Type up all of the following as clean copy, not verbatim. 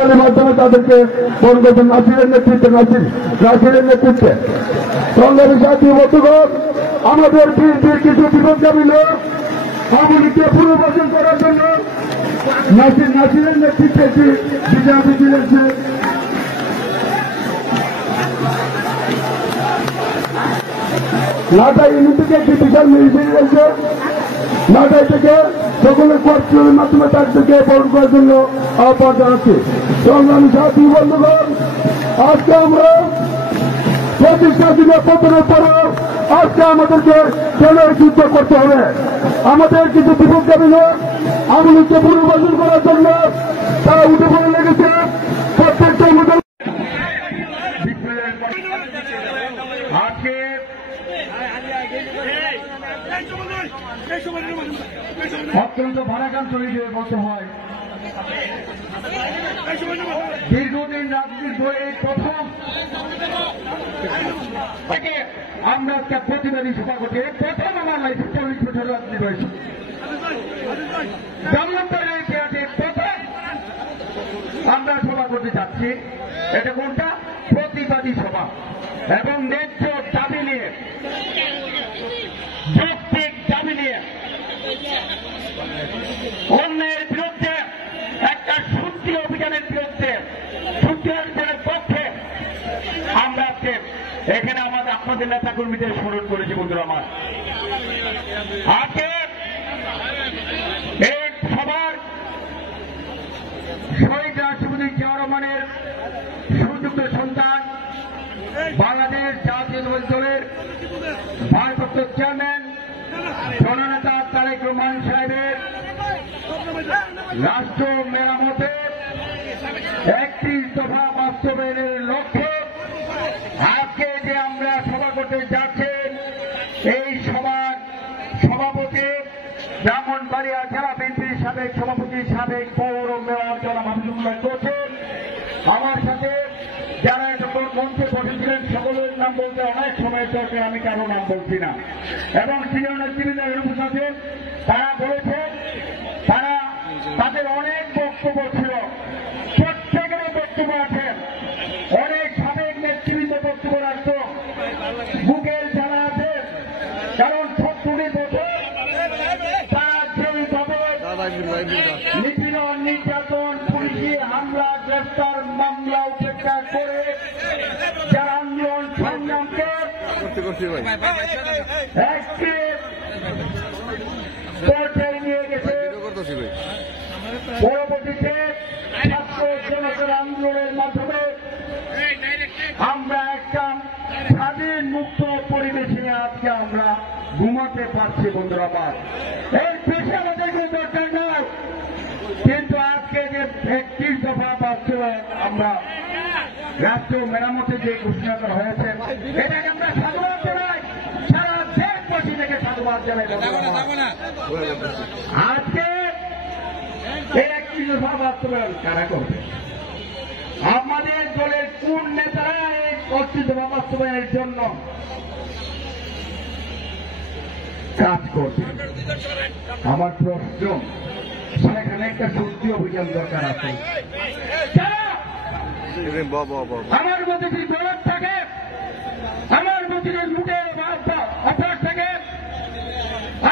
হরতালের মাধ্যমে তাদেরকে বরণ করছেন নাসিরের নেতৃত্বে। সংগ্রামী সাথী বন্ধুগণ, আমাদের বিএনপির কিছু বিপদগামী লোক আওয়ামী লীগকে পুনর্বাসন করার জন্য নাসিরের নেতৃত্বে একটি বিজেপি দিয়েছে। লাটাই ইউনিট থেকে একটি বিশাল মিছিল রয়েছে। লাটাই থেকে সকলের কোয়ার্টারের মাধ্যমে তাদেরকে বরণ করার জন্য আহ্বান জানাচ্ছি। সংগ্রামী সাথী বন্ধুগণ, আজকে আমরা প্রতিষ্ঠা দিনের পতনের পরেও আজকে আমাদেরকে কেন যুদ্ধ করতে হবে? আমাদের কিছু বিপদগামী লোক আওয়ামী লীগকে পুনর্বাসন করার জন্য তারা উঠে পড়ে লেগেছে। প্রত্যেকটা আজকে অত্যন্ত ভারাক্রান্ত বলতে হয়। দীর্ঘদিন রাজনীতির বইয়ে প্রথম আমরা একটা প্রতিবাদী সভা করছি। প্রথম আমার লাইফে 40 বছর রাজনীতি রয়েছে। জন্মন্তরের ইতিহাসে প্রথম আমরা সভা করতে যাচ্ছি। এটা কোনটা? প্রতিবাদী সভা এবং ন্যায্য দাবি নিয়ে, যৌক্তিক দাবি নিয়ে, অন্যের বিরুদ্ধে একটা শুদ্ধি অভিযানের বিরুদ্ধে, শুদ্ধি অভিযানের পক্ষে আমরা আজকে এখানে আপনাদের নেতা কর্মীদের স্মরণ করেছি। বন্ধুরা আমার, আজকে এই সবার শহীদ রাষ্ট্রপতি জিয়া রহমানের সুযোগ্য সন্তান, বাংলাদেশ জাতীয় দলের ভারপ্রাপ্ত চেয়ারম্যান জননেতা তারেক রহমান সাহেবের রাষ্ট্র মেরামতের 31 দফা বাস্তবায়নের লক্ষ্যে আজকে যে আমরা সভা করতে যাচ্ছেন, এই সভার সভাপতি ব্রাহ্মণবাড়িয়া জেলা বিএনপির সাবেক সভাপতি, সাবেক পৌর মেয়র জনাব হাবিবুল্লাহ করছেন। আমার সাথে যারা যখন মঞ্চে বসেছিলেন সকলের নাম বলতে অনেক সময় চলছে, আমি কারো নাম বলছি না। এবং সিনিয়র নেতৃবৃন্দের উপস্থিত আছেন, তারা বলেছেন তারা তাদের অনেক বক্তব্য ছিল, প্রত্যেকের বক্তব্য আছে। অনেক সাবেক নেতৃবৃন্দ বক্তব্য রাখত, বুকের জানা আছে। কারণ 70 বছর তার যেইভাবে নিপীড়ন, নির্যাতন, পুলিশি হামলা, গ্রেফতার, মামলা উপেক্ষা করে যারা আন্দোলন সংগ্রামকে একটি পর্যায়ে নিয়ে গেছে, পরবর্তীতে ছাত্র জনতার আন্দোলনের মাধ্যমে আমরা একটা স্বাধীন মুক্ত পরিবেশে আজকে আমরা ঘুমাতে পারছি। বন্ধুরা আমার, এর পেশে আমাদের কোনো দরকার নয়, কিন্তু আজকে যে 31 দফা বাস্তবায়ন আমরা রাষ্ট্র মেরামতে যে ঘোষণা করা হয়েছে, এটাকে আমরা সাধুবাদ জানাই, সারা দেশবাসী থেকে সাধুবাদ জানাই। আজকে এই 31 দফা বাস্তবায়ন কারা করবে? আমাদের দলের কোন নেতারা এই 31 দফা বাস্তবায়নের জন্য কাজ করবে? আমার প্রশ্ন, সেখানে একটা সত্যি অভিযান দরকার আছে। আমার মধ্যে যদি দরদ থাকে, আমার মধ্যে যদি লুটের অভ্যাস থাকে,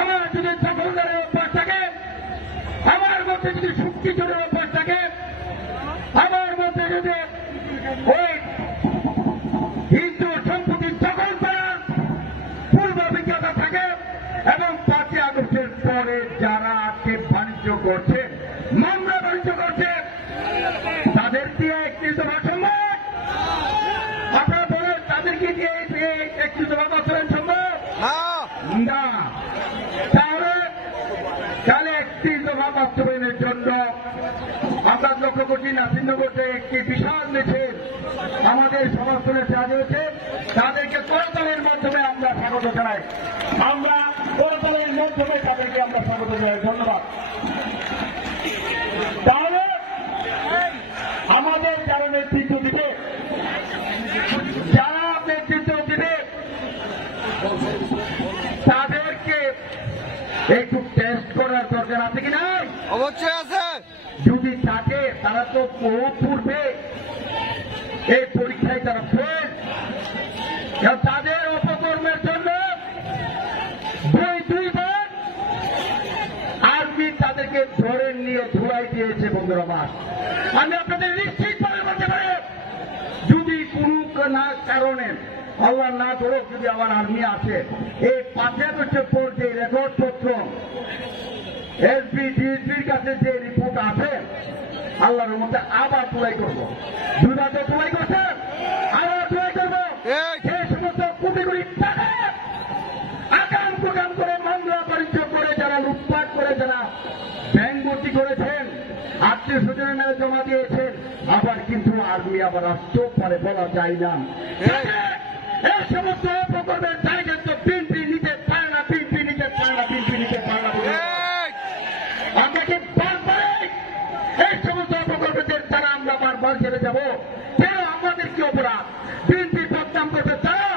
আমার যদি দখলদারের অভ্যাস থাকে, আমার মধ্যে যদি শক্তি চোরের অভ্যাস থাকে, আমার মধ্যে যদি ওই হিন্দু সম্পত্তি দখল করার পূর্বাভিজ্ঞতা থাকে, এবং 5ই আগস্টের পরে যারা আজকে বাণিজ্য করছে, মামলা বাণিজ্য করছে, তাদের দিয়ে 31 দফা সম্ভব? আপনারা বলেন, তাদেরকে দিয়ে 31 দফা বাস্তবায়ন সম্ভব না? তাহলে 31 দফা বাস্তবায়নের জন্য আমরা লক্ষ্য করছি নাসিরনগরে একটি বিশাল মিছিল আমাদের সমাজস্থলে চাঁদ হয়েছে। তাদেরকে করতালের মাধ্যমে আমরা স্বাগত জানাই, আমরা করতালের মাধ্যমে তাদেরকে আমরা স্বাগত জানাই। ধন্যবাদ। তাহলে আমাদের যারা নেতৃত্ব দিবে, তাদেরকে একটু টেস্ট করার দরকার আছে কি নাই? অবশ্যই আছে। যদি থাকে, তারা তো পূর্বে এই পরীক্ষায় তারা ফেল। তাদের অপকর্মের জন্য দুইবার আর্মি তাদেরকে ধরে নিয়ে ধুলাই দিয়েছে। বন্ধুরা আমার, আমি আপনাদের নিশ্চিতভাবে বলতে পারি, যদি কোনো না কারণে আল্লাহ না করুক, যদি আমার আর্মি আছে, এই 5 বছর পর যে রেকর্ড পত্র এসপি ডিএসপির কাছে যে রিপোর্ট আছে, আল্লাহর মধ্যে আবার তুলাই করবো। 2 বার তো তুলাই করছেন, আবার তুলাই করবো। সেই সমস্ত কোটি কোটি টাকা আকাম কুকাম করে মামলা বাণিজ্য করে যারা লুটপাট করে, যারা ব্যাংক ভর্তি করেছেন, আত্মীয় স্বজনের নামে জমা দিয়েছেন, আবার কিন্তু আর্মি আবার আসতেও পারে, বলা যায় না। এই সমস্ত প্রকল্পের দায়িত্ব তো বিএনপি নিতে পারে না, বিএনপি নিতে পারে না, বিএনপি নিতে পারে না। আমরা কি বারবার এই সমস্ত প্রকল্পের দ্বারা আমরা বারবার ছেড়ে যাব? কেন আমাদের কি অপরাধ? বিএনপি বদনাম করতে তারা,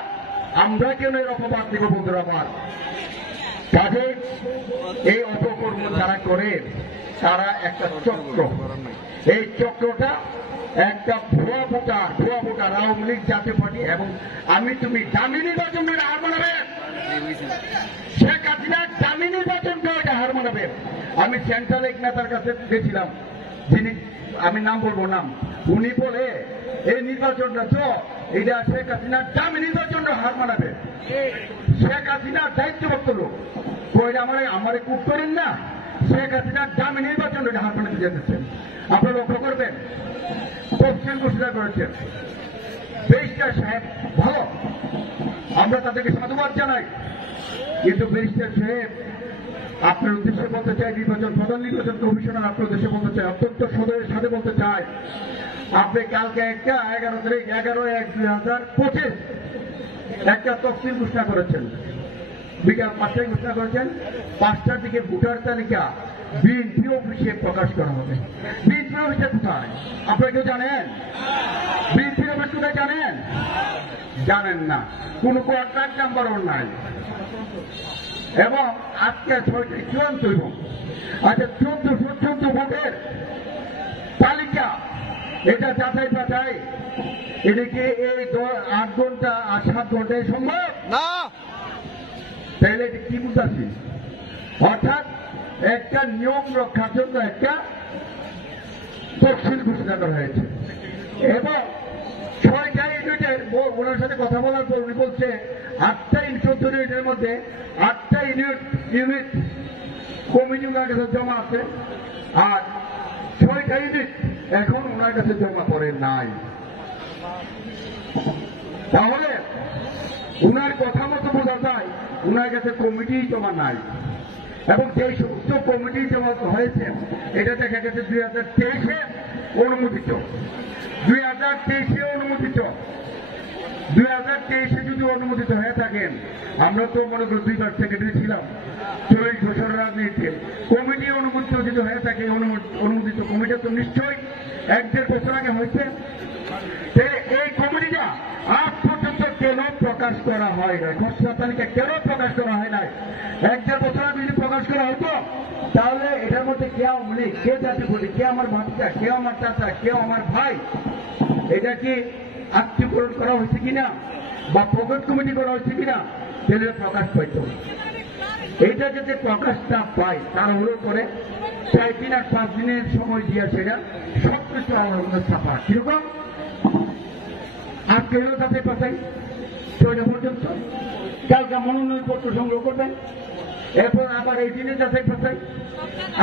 আমরা কেন এর অপবাদ দিব? বন্ধুরা আমার, কাজে এই অপকর্ম যারা করে তারা একটা চক্র, এই চক্রটা একটা ভুয়া ভোটার আওয়ামী লীগ জাতীয় পার্টি এবং আমি তুমি দামি নির্বাচন করে হার মানাবে, শেখ হাসিনা দামি নির্বাচন করে এটা হার মানাবে। আমি সেন্ট্রাল এক নেতার কাছে গেছিলাম, যিনি আমি নাম বলবো নাম, উনি বলে এই নির্বাচনটা তো এটা শেখ হাসিনা দামি নির্বাচনটা হার মানাবে। শেখ হাসিনার দায়িত্বপ্রাপ্ত লোক কইরা আমার কুপ করেন না, শেখ হাসিনার দামি নির্বাচন এটা হার মানাতে যেতেছেন। আপনারা লক্ষ্য করবেন, তফসিল ঘোষণা করেছেন ব্যারিস্টার সাহেব, ভালো, আমরা তাদেরকে সাধুবাদ জানাই। কিন্তু ব্যারিস্টার সাহেব, আপনার উদ্দেশ্যে বলতে চাই, প্রধান নির্বাচন কমিশনার আপনার উদ্দেশ্যে বলতে চাই, অত্যন্ত সদয়ের সাথে বলতে চাই, আপনি কালকে একটা 11/1/2025 একটা তফসিল ঘোষণা করেছেন, বিকাল 5টায় ঘোষণা করেছেন। 5টার দিকে ভোটার তালিকা বিএনপি অফিসে প্রকাশ করা হবে। বিএনপি অফিসে কোথায় আপনারা কেউ জানেন? বিএনপি অফিস কোথায় জানেন? জানেন না, কোন কন্ট্রাক্ট নাম্বারও নাই। এবং আজকে 6টি চূড়ান্ত হইব। আচ্ছা, 1414 ভোটের তালিকা এটা যাচাই বাছাই, এদিকে এই 8 ঘন্টা আর 7 ঘন্টায় সম্ভব না। তাহলে এটা কি বুঝাচ্ছি? অর্থাৎ একটা নিয়ম রক্ষার জন্য একটা তফসিল ঘোষণা করা হয়েছে এবং 6টা ইউনিটের, ওনার সাথে কথা বলার পর উনি বলছে 8টা ইউনিটের মধ্যে 8টা ইউনিট কমিটি ওনার কাছে জমা আছে, আর 6টা ইউনিট এখন ওনার কাছে জমা করে নাই। তাহলে উনার কথা মতো বোঝা যায় উনার কাছে কমিটি জমা নাই। এবং যে সমস্ত কমিটি জমা হয়েছে এটা দেখা গেছে 2023-এ অনুমোদিত, 2023-এ অনুমোদিত। 2023-এ যদি অনুমোদিত হয়ে থাকেন, আমরা তো মনে করি 2বার সেক্রেটারি ছিলাম 40 বছরের রাজনীতিতে, কমিটি অনুমোদিত যদি হয়ে থাকে, অনুমোদিত কমিটি তো নিশ্চয়ই 1-1.5 বছর আগে হয়েছে। এই কমিটিটা আজ পর্যন্ত কেন প্রকাশ করা হয় না? খসড়া তালিকা কেন প্রকাশ করা হয় নাই? 1-1.5 বছর আগে যদি প্রকাশ করা হতো, তাহলে এটার মধ্যে কে আওয়ামী লীগ, কে জাতীয় পার্টি, কে আমার ভাতিজা, কে আমার চাচা, কেউ আমার ভাই, এটা কি আত্মীয়করণ করা হয়েছে কিনা বা প্রকট কমিটি করা হয়েছে কিনা, তাহলে প্রকাশ পাইত। এইটা যাতে প্রকাশ না পায় তারা হলো করে 4 দিন আর 5 দিনের সময় দিয়েছে, এটা সবকিছু আমার মধ্যে ছাপা। কিরকম? আজকে হলো যাচাই বাছাই 6টা পর্যন্ত, কালকে মনোনয়ন পত্র সংগ্রহ করবেন, এরপর আবার এই দিনে যাচাই বাছাই,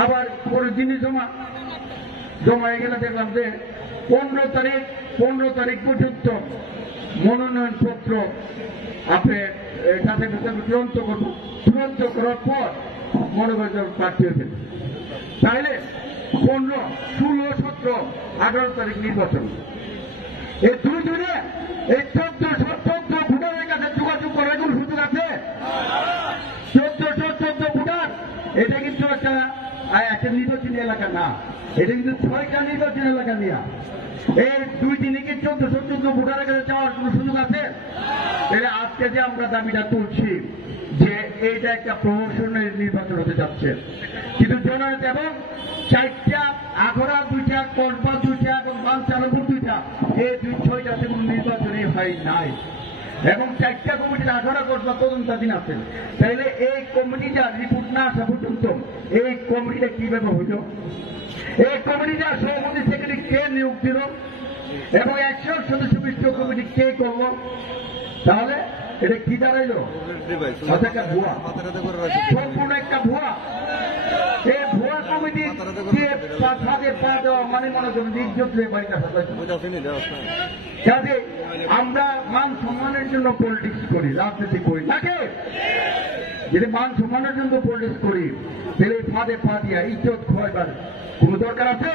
আবার পরের দিনে জমা হয়ে গেলে দেখলাম যে 15 তারিখ পর্যন্ত মনোনয়ন পত্র আপনি যাচাই বাছাই চূড়ান্ত করার পর মনোনয়ন প্রার্থী হয়েছেন। তাহলে 15, 16, 17, 18 তারিখ নির্বাচন, এই 2 দিনে এই 14 ভোটারের কাছে যোগাযোগ করার কোন সুযোগ আছে? 14 ভোটার, এটা কিন্তু একটা নির্বাচনী এলাকা না, এটা কিন্তু 6টা নির্বাচনী এলাকা নিয়ে। এই 2 দিনে কি 14 ভোটারের কাছে যাওয়ার কোন সুযোগ আছে? তাহলে আজকে যে আমরা দাবিটা তুলছি যে এইটা একটা প্রহসনের নির্বাচন হতে যাচ্ছে, কিন্তু জনতা এবং 4টা আখড়া 2টা কসবা 2টা এবং বাঞ্চালপুর 2টা, এই 6টাতে কোনো নির্বাচনই হয় নাই এবং 4টা কমিটির আখড়া কসবা তদন্তাধীন আছেন। তাইলে এই কমিটিটা রিপোর্ট না আসা পর্যন্ত এই কমিটিটা কিভাবে হইল? এই কমিটিটা সভাপতি সেক্রেটারি কে নিয়োগ দিল এবং 100 সদস্য বিশিষ্ট কমিটি কে করল? তাহলে এটা কি দাঁড়াইলো? একটা ভুয়া, সম্পূর্ণ একটা ভুয়া। এই ভুয়া কমিটি ফাঁদে পা দেওয়া মানে মনে করেন ইজ্জত হয়ে বাড়িতে কাজে আমরা মান সম্মানের জন্য পলিটিক্স করি, রাজনীতি করি নাকি? যদি মান সম্মানের জন্য পলিটিক্স করি তাহলে ফাঁদে পা দিয়া ইজ্জত খোয়াইবার কোন দরকার আছে?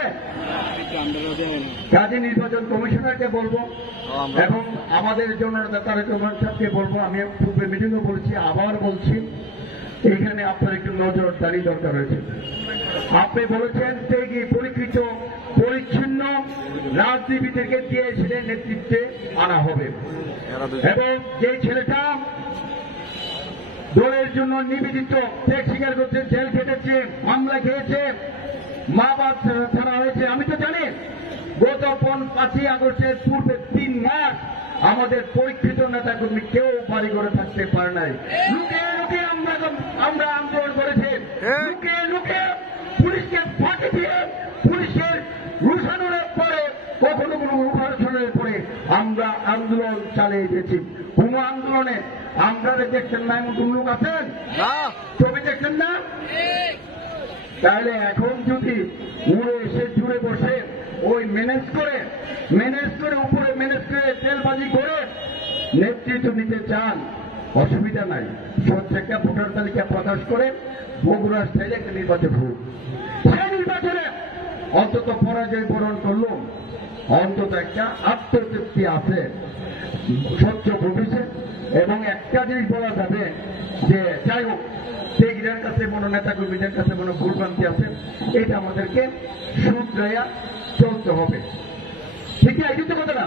কাজে নির্বাচন কমিশনারকে বলবো এবং আমাদের জননেতা তারেক রহমান সাহেবকে বলবো, আমি পূর্বে মিটিংও বলছি, আবার বলছি, এখানে আপনার একটু নজরদারি দরকার হয়েছে। আপনি বলেছেন যে পরীক্ষিত পরিচ্ছন্ন রাজনীতিবিদদেরকে দিয়ে সেটা নেতৃত্বে আনা হবে এবং যে ছেলেটা দলের জন্য নিবেদিত ত্যাগ স্বীকার করছে, জেল খেটেছে, মামলা খেয়েছে, মা বাপ ছাড়া হয়েছে, আমি তো জানি গত 5ই আগস্টের পূর্বে 3 মাস আমাদের পরীক্ষিত নেতা কর্মী কেউ বাড়ি করে থাকতে পারে নাই। লুকিয়ে লুকিয়ে আমরা আন্দোলন করেছি, লুকিয়ে লুকিয়ে পুলিশকে ফাঁকি দিয়ে পুলিশের রুশানোর পরে কখনো কোনো রুশানোর পরে আমরা আন্দোলন চালিয়ে গেছি। কোন আন্দোলনে আপনারা দেখছেন না এমন কোন লোক আছেন? ছবি দেখছেন না? তাহলে এখন যদি উড়ে এসে জুড়ে বসে ওই ম্যানেজ করে উপরে ম্যানেজ করে তেলবাজি করে নেতৃত্ব নিতে চান, অসুবিধা নাই। প্রত্যেকটা ভোটার তালিকা প্রকাশ করে বগুড়া স্টাইলে একটা নির্বাচন হোক, সেই নির্বাচনে অন্তত পরাজয় বরণ করল, অন্তত একটা আত্মতৃপ্তি আছে স্বচ্ছ ভবিষ্যতে। এবং একটা জিনিস বলা যাবে যে যাই হোক সেইগুলোর কাছে মনো নেতা কর্মীদের কাছে মনো ভুলভ্রান্তি আছে, এটা আমাদেরকে শুধরাইয়া চলতে হবে। ঠিক আছে, এই তো কথা না।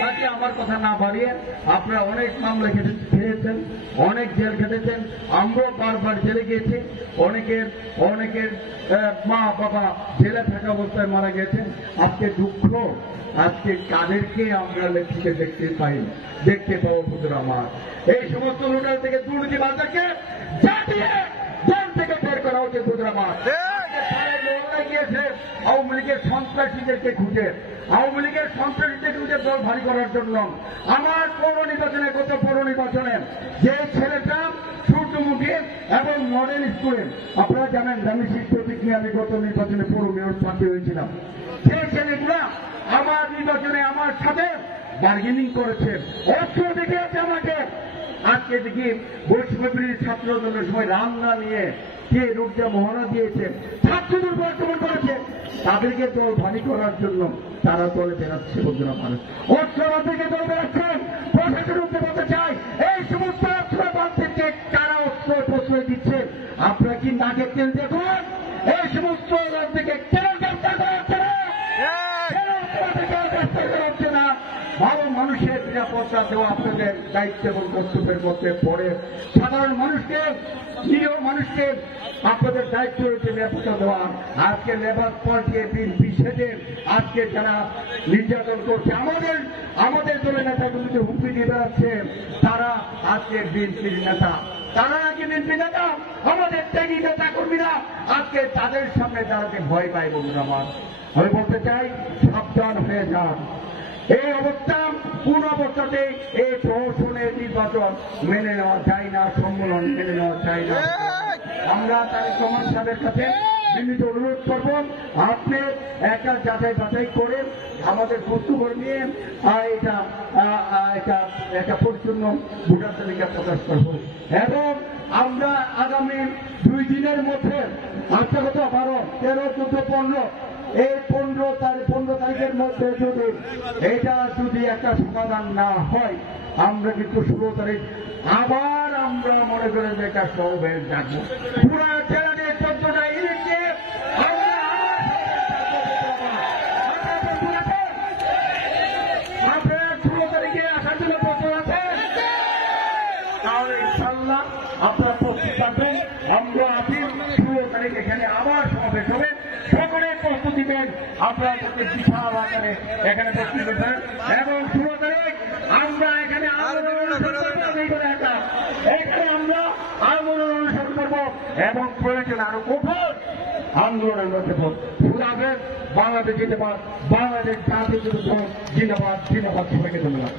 তাকে আমার কথা না বাড়িয়ে আপনারা অনেক মামলা খেয়েছেন, অনেক জেল খেটেছেন, আমরাও বারবার জেলে গিয়েছি, অনেকের মা বাবা জেলে থাকা অবস্থায় মারা গেছেন। আজকে দুঃখ, আজকে কাদেরকে আমরা নেতৃত্বে দেখতে পাবো বন্ধুরা আমার। এই সমস্ত লোকের থেকে দুর্নীতিবাজদেরকে জাতিয়ে দল থেকে বের করা উচিত বন্ধুরা আমার। গিয়েছে আওয়ামী লীগের সন্ত্রাসীদেরকে খুঁজে, আওয়ামী লীগের সন্ত্রাসীদের খুঁজে দল ভারী করার জন্য। আমার পৌর নির্বাচনে, গত পৌর নির্বাচনে যে ছেলেটা সূর্যমুখী এবং মডেল স্কুলে, আপনারা জানেন আমি প্রতীক নিয়ে আমি গত নির্বাচনে পৌর মেয়র প্রার্থী হয়েছিলাম, সেই ছেলেগুলা আমার নির্বাচনে আমার সাথে বার্গেনিং করেছে, অস্ত্র দেখিয়েছে আমাকে। আজকে দেখি বৈষম্যবিরোধী ছাত্র আন্দোলনের সময় রান্না নিয়ে কে রোগটা মহড়া দিয়েছে, ছাত্রদের উপর আক্রমণ করেছে, তাদেরকে দল ভারী করার জন্য তারা দলে বেড়াচ্ছে বন্ধুরা মানুষ। অস্ত্রবাদীকে দল বেড়াচ্ছেন, প্রশাসন উঠতে বলতে চাই এই সমস্ত অস্ত্রবাদীকে কারা অস্ত্র প্রশ্রয় দিচ্ছে। আপনারা কি নাকে তেল দেখুন, এই সমস্ত থেকে কেন গ্রেফতার করা হচ্ছে না, গ্রেফতার করা হচ্ছে না। ভালো মানুষের নিরাপত্তা দেওয়া আপনাদের দায়িত্ব এবং কর্তব্যের মধ্যে পড়ে। সাধারণ মানুষকে, নিরীহ মানুষকে আপনাদের দায়িত্ব রয়েছে নিরাপত্তা দেওয়া। আজকে লেবার পার্টির বিএনপি সেজে আজকে যারা নির্যাতন করছে, আমাদের দলের নেতাগুলিকে হুমকি দিয়ে বেড়াচ্ছে, তারা আজকে বিএনপির নেতা, তারা আজকে বিএনপি নেতা, আমাদের ত্যাগী নেতা কর্মীরা আজকে তাদের সামনে দাঁড়াতে ভয় পায় বন্ধুরা আমার। আমি বলতে চাই সাবধান হয়ে যান। এই অবস্থা কোন অবস্থাতে এই প্রহসনের নির্বাচন মেনে নেওয়া যায় না, সম্মেলন মেনে নেওয়া যায় না। আমরা তারেক রহমান সাহেবের কাছে বিনীত অনুরোধ করব, আপনি একটা যাচাই বাছাই করে আমাদের বস্তুকর নিয়ে এটা পরিচ্ছন্ন ভোটার তালিকা প্রকাশ করব এবং আমরা আগামী 2 দিনের মধ্যে আজকে কত 12, 13, 14, 15 এই 15 তারিখের মধ্যে যদি একটা সমাধান না হয়, আমরা কিন্তু 16 তারিখ আবার আমরা মনে করেন যে একটা সমাবেশ ডাকবো। পুরা জেলাতে 14টা ইউনিট নিয়ে আপনারা 16 তারিখে আসার জন্য প্রস্তুত আছেন? তাহলে ইনশাল্লাহ আপনারা প্রস্তুত থাকবেন। আমরা আছি 16 তারিখ এখানে আবার সমাবেশ হবে। সকলে দেখবেন আপনারা তাদের বিশাল আকারে এখানে বক্তব্য দেন এবং 16 তারিখ আমরা এখানে এখানে আমরা আন্দোলন অনুসরণ করবো এবং প্রয়োজন আরো কঠোর আন্দোলনের মধ্যে খুদাবেন বাংলাদেশ জিন্দাবাদ, বাংলাদেশ জাতীয় জিন্দাবাদ, জিন্দাবাদ। সবাইকে ধন্যবাদ।